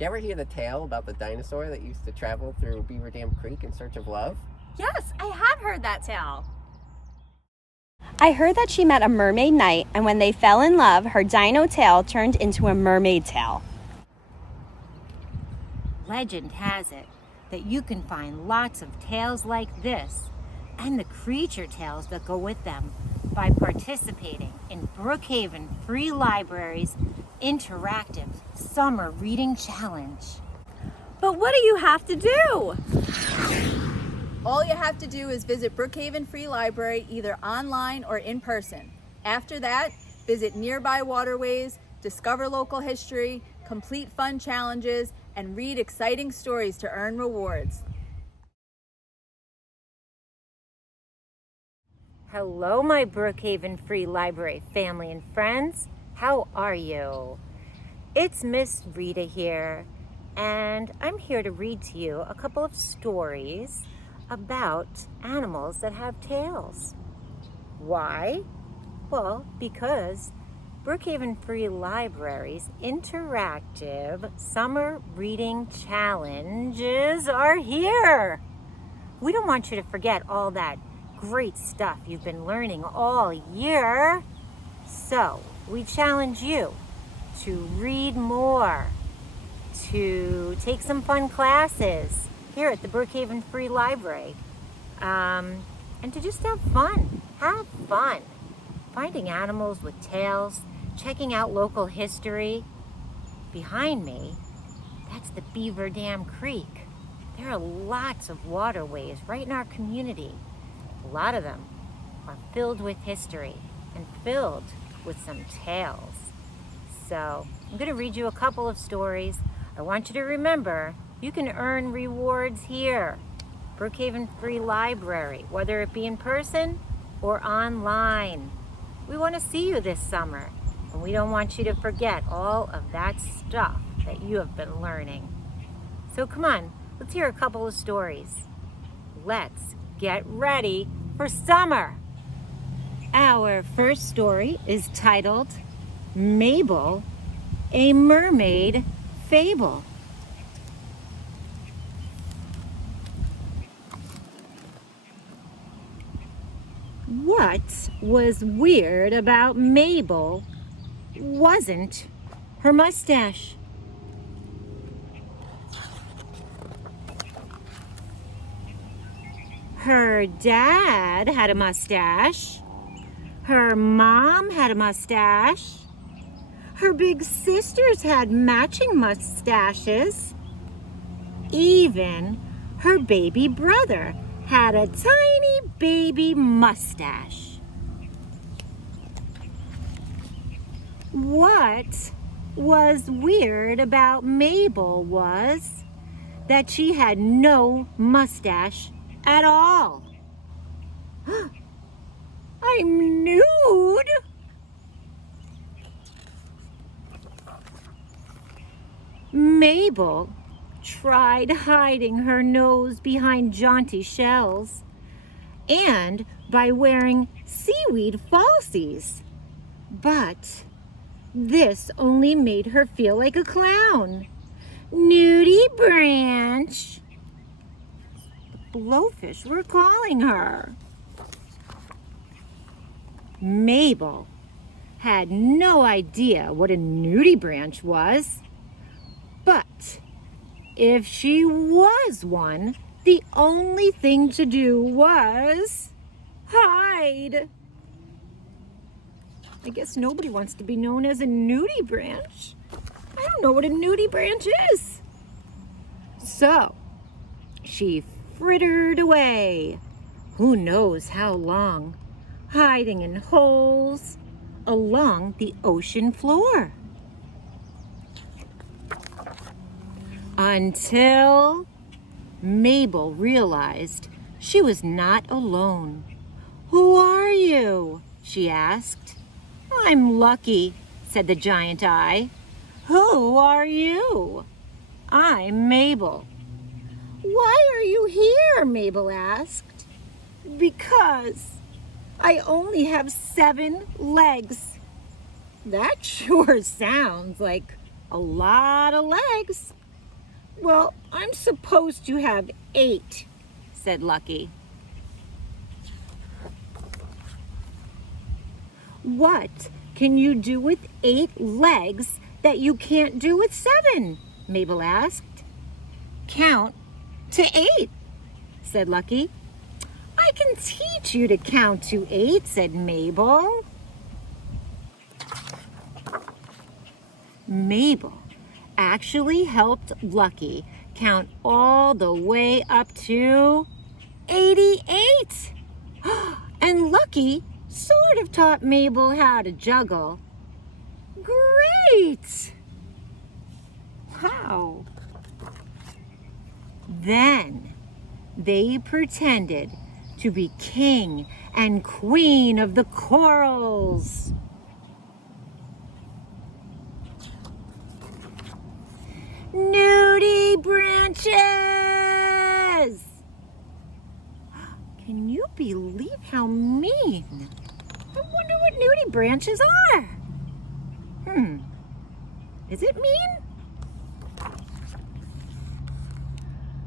Did you ever hear the tale about the dinosaur that used to travel through Beaver Dam Creek in search of love? Yes, I have heard that tale. I heard that she met a mermaid knight, and when they fell in love, her dino tail turned into a mermaid tail. Legend has it that you can find lots of tales like this and the creature tales that go with them by participating in Brookhaven Free Library's interactive summer reading challenge. But what do you have to do? All you have to do is visit Brookhaven Free Library either online or in person. After that, visit nearby waterways, discover local history, complete fun challenges, and read exciting stories to earn rewards. Hello, my Brookhaven Free Library family and friends. How are you? It's Miss Rita here, and I'm here to read to you a couple of stories about animals that have tails. Why? Well, because Brookhaven Free Library's interactive summer reading challenges are here. We don't want you to forget all that great stuff you've been learning all year. So we challenge you to read more, to take some fun classes here at the Brookhaven Free Library, and to just have fun. Have fun finding animals with tails, checking out local history. Behind me, that's the Beaver Dam Creek. There are lots of waterways right in our community. A lot of them are filled with history and filled with some tales. So I'm going to read you a couple of stories. I want you to remember you can earn rewards here, Brookhaven Free Library, whether it be in person or online. We want to see you this summer, and we don't want you to forget all of that stuff that you have been learning. So come on, let's hear a couple of stories. Let's get ready for summer. Our first story is titled Mabel, a Mermaid Fable. What was weird about Mabel wasn't her mustache. Her dad had a mustache. Her mom had a mustache. Her big sisters had matching mustaches. Even her baby brother had a tiny baby mustache. What was weird about Mabel was that she had no mustache at all. I'm nude. Mabel tried hiding her nose behind jaunty shells and by wearing seaweed falsies, but this only made her feel like a clown. Nudie Branch, the blowfish were calling her. Mabel had no idea what a nudie branch was, but if she was one, the only thing to do was hide. I guess nobody wants to be known as a nudie branch. I don't know what a nudie branch is. So she frittered away, who knows how long, hiding in holes along the ocean floor. Until Mabel realized she was not alone. "Who are you?" she asked. "I'm Lucky," said the giant eye. "Who are you?" "I'm Mabel." "Why are you here?" Mabel asked. "Because I only have 7 legs." That sure sounds like a lot of legs. Well, I'm supposed to have 8, said Lucky. What can you do with 8 legs that you can't do with 7? Mabel asked. Count to 8, said Lucky. I can teach you to count to 8, said Mabel. Mabel actually helped Lucky count all the way up to 88. And Lucky sort of taught Mabel how to juggle. Great! Wow. Then they pretended to be king and queen of the corals. Nudie branches! Can you believe how mean? I wonder what nudie branches are. Is it mean?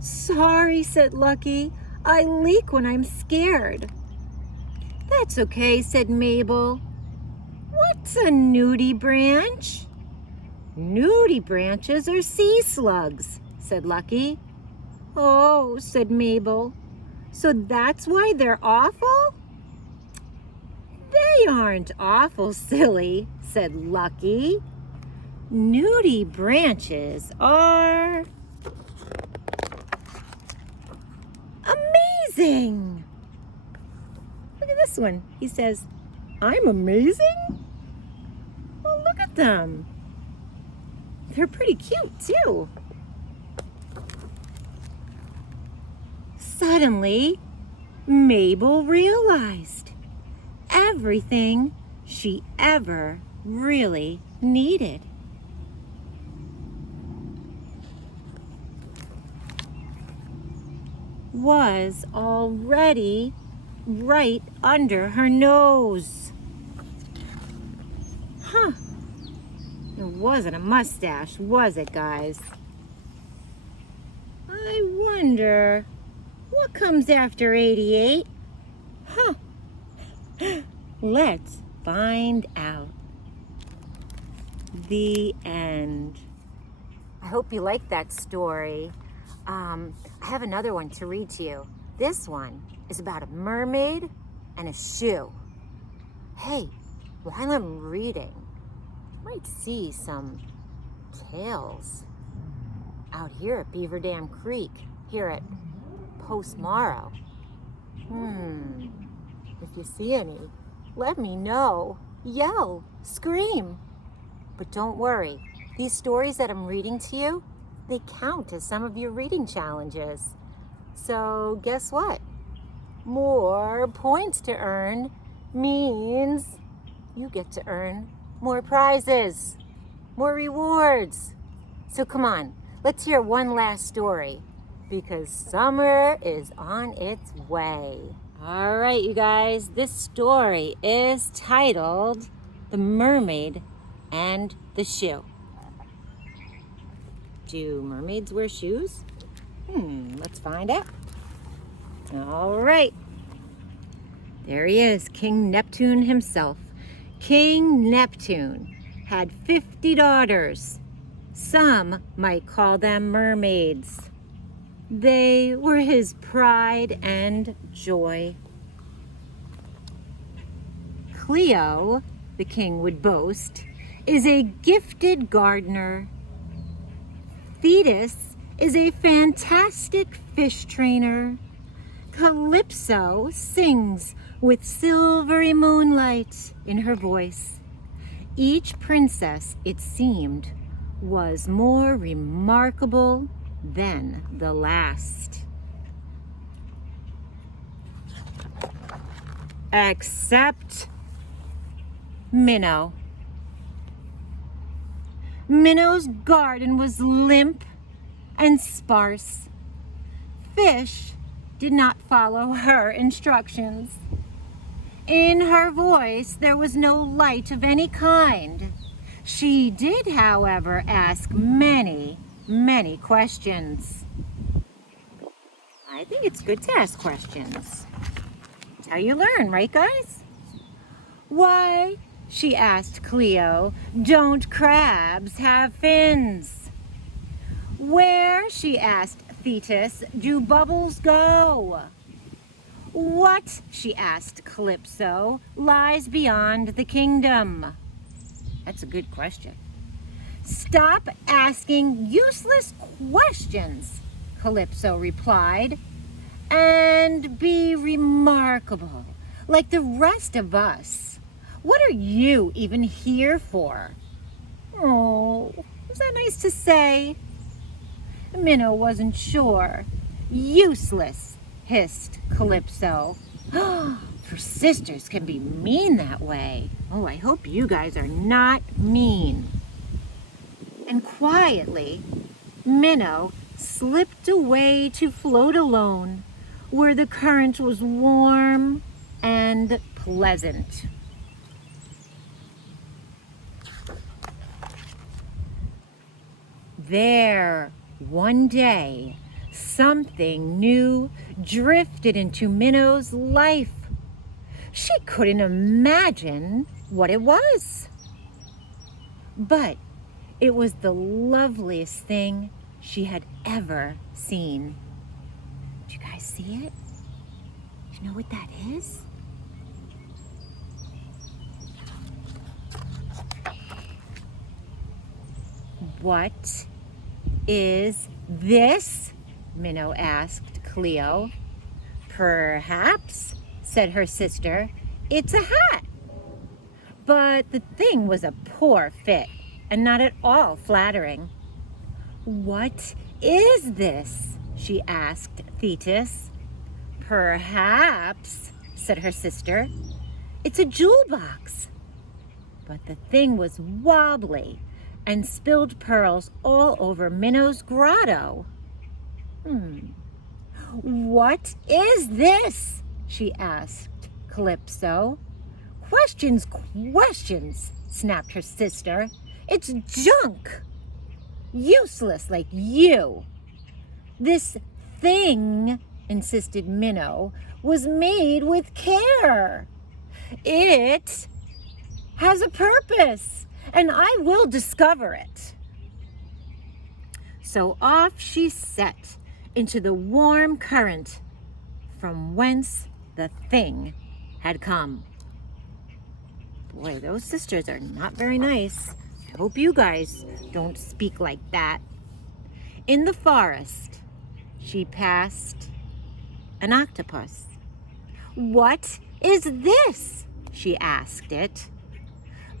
Sorry, said Lucky. I leak when I'm scared. That's okay, said Mabel. What's a nudie branch? Nudie branches are sea slugs, said Lucky. Oh, said Mabel. So that's why they're awful? They aren't awful, silly, said Lucky. Nudie branches are amazing. Look at this one. He says, I'm amazing? Well, look at them. They're pretty cute, too. Suddenly, Mabel realized everything she ever really needed. Was already right under her nose. It wasn't a mustache, was it, guys? I wonder what comes after 88? Let's find out. The end. I hope you liked that story. I have another one to read to you. This one is about a mermaid and a shoe. Hey, while I'm reading, you might see some tails out here at Beaver Dam Creek, here at Post Morrow. If you see any, let me know. Yell, scream. But don't worry, these stories that I'm reading to you, they count as some of your reading challenges. So guess what? More points to earn means you get to earn more prizes, more rewards. So come on, let's hear one last story because summer is on its way. All right, you guys, this story is titled The Mermaid and the Shoe. Do mermaids wear shoes? Let's find out. All right. There he is, King Neptune himself. King Neptune had 50 daughters. Some might call them mermaids. They were his pride and joy. Cleo, the king would boast, is a gifted gardener. Thetis is a fantastic fish trainer. Calypso sings with silvery moonlight in her voice. Each princess, it seemed, was more remarkable than the last. Except Minnow. Minnow's garden was limp and sparse. Fish did not follow her instructions. In her voice, there was no light of any kind. She did, however, ask many many questions. I think it's good to ask questions. It's how you learn, right, guys? Why, she asked Cleo, don't crabs have fins? Where, she asked Thetis, do bubbles go? What, she asked Calypso, lies beyond the kingdom? That's a good question. Stop asking useless questions, Calypso replied, and be remarkable, like the rest of us. What are you even here for? Oh, was that nice to say? Minnow wasn't sure. Useless, hissed Calypso. For sisters can be mean that way. Oh, I hope you guys are not mean. And quietly, Minnow slipped away to float alone, where the current was warm and pleasant. There, one day, something new drifted into Minnow's life. She couldn't imagine what it was. But it was the loveliest thing she had ever seen. Do you guys see it? Do you know what that is? What is this? Minnow asked Cleo. Perhaps, said her sister, it's a hat. But the thing was a poor fit and not at all flattering. What is this? She asked Thetis. Perhaps, said her sister, it's a jewel box. But the thing was wobbly and spilled pearls all over Minnow's grotto. What is this? She asked Calypso. Questions, snapped her sister. It's junk. Useless like you. This thing, insisted Minnow, was made with care. It has a purpose, and I will discover it. So off she set into the warm current from whence the thing had come. Boy, those sisters are not very nice. I hope you guys don't speak like that. In the forest, she passed an octopus. What is this? She asked it.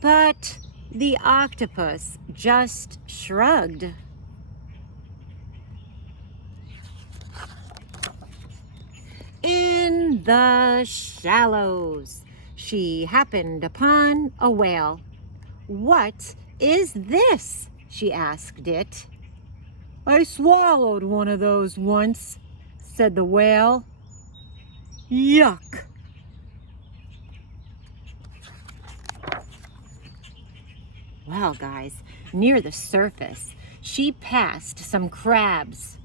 But the octopus just shrugged. In the shallows, she happened upon a whale. What is this? She asked it. I swallowed one of those once, said the whale. Yuck. Well, guys, near the surface, she passed some crabs.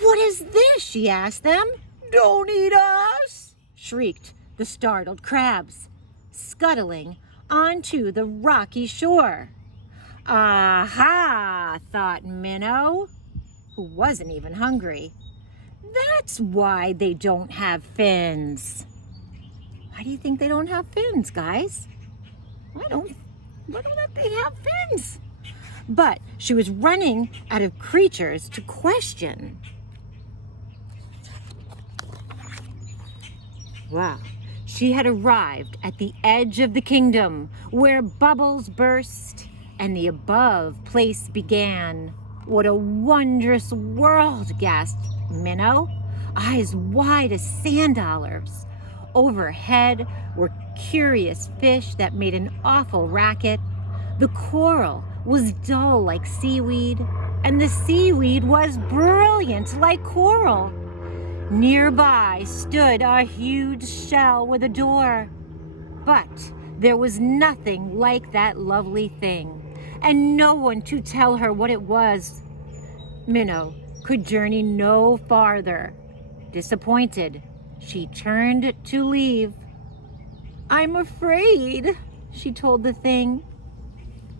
What is this? She asked them. Don't eat us, shrieked the startled crabs, scuttling onto the rocky shore. Aha, thought Minnow, who wasn't even hungry. That's why they don't have fins. Why do you think they don't have fins, guys? Why don't they have fins? But she was running out of creatures to question. Wow, she had arrived at the edge of the kingdom where bubbles burst and the above place began. What a wondrous world, gasped Minnow, eyes wide as sand dollars. Overhead were curious fish that made an awful racket. The coral was dull like seaweed, and the seaweed was brilliant like coral. Nearby stood a huge shell with a door. But there was nothing like that lovely thing, and no one to tell her what it was. Minnow could journey no farther. Disappointed, she turned to leave. "I'm afraid," she told the thing.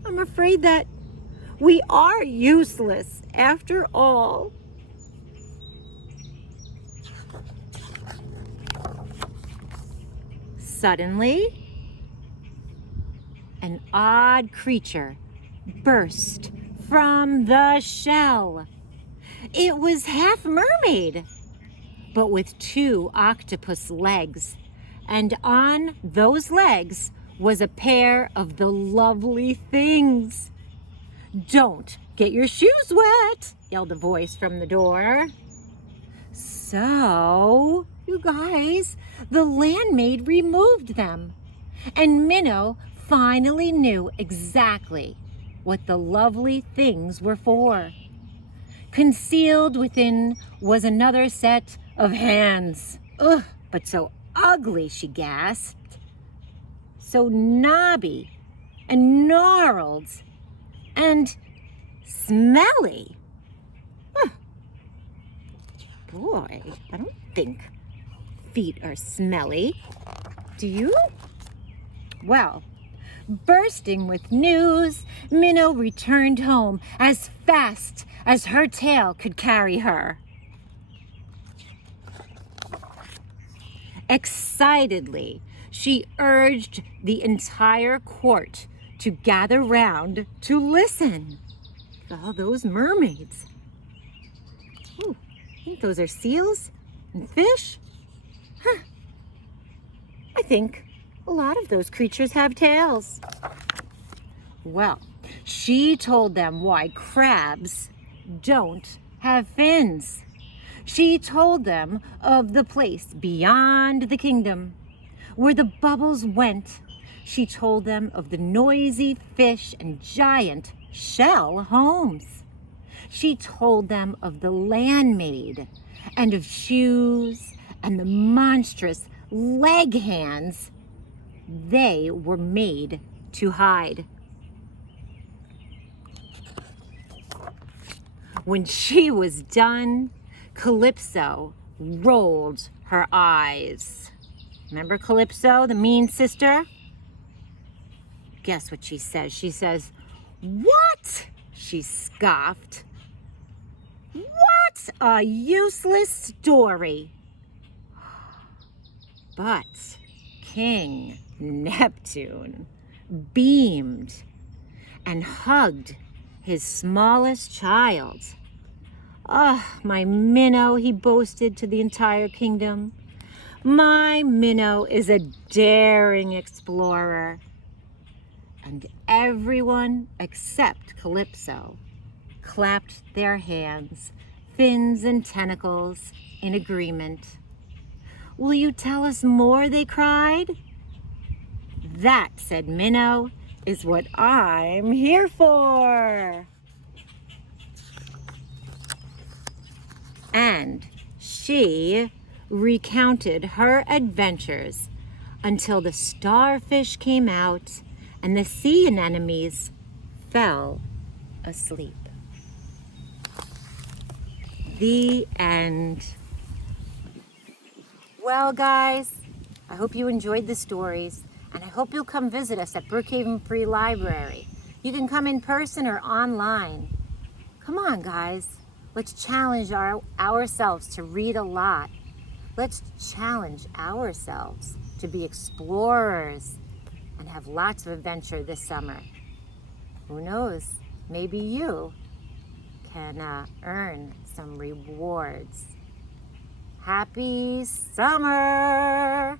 "I'm afraid that we are useless after all." Suddenly, an odd creature burst from the shell. It was half mermaid, but with 2 octopus legs, and on those legs was a pair of the lovely things. "Don't get your shoes wet," yelled a voice from the door. So, you guys, the landmaid removed them, and Minnow finally knew exactly what the lovely things were for. Concealed within was another set of hands. Ugh, but so ugly, she gasped. So knobby and gnarled and smelly. Boy, I don't think feet are smelly. Do you? Well, bursting with news, Minnow returned home as fast as her tail could carry her. Excitedly, she urged the entire court to gather round to listen. All those mermaids. Ooh, I think those are seals and fish. Huh. I think a lot of those creatures have tails. Well, she told them why crabs don't have fins. She told them of the place beyond the kingdom where the bubbles went. She told them of the noisy fish and giant shell homes. She told them of the landmaid and of shoes and the monstrous leg hands they were made to hide. When she was done, Calypso rolled her eyes. Remember Calypso, the mean sister? Guess what she says? She says, "What?" she scoffed. "What a useless story." But King Neptune beamed and hugged his smallest child. "Ah, my Minnow," he boasted to the entire kingdom. "My Minnow is a daring explorer." And everyone except Calypso clapped their hands, fins and tentacles, in agreement. "Will you tell us more?" they cried. "That," said Minnow, "is what I'm here for." And she recounted her adventures until the starfish came out and the sea anemones fell asleep. The end. Well, guys, I hope you enjoyed the stories, and I hope you'll come visit us at Brookhaven Free Library. You can come in person or online. Come on, guys. Let's challenge ourselves to read a lot. Let's challenge ourselves to be explorers and have lots of adventure this summer. Who knows? Maybe you can earn some rewards. Happy summer!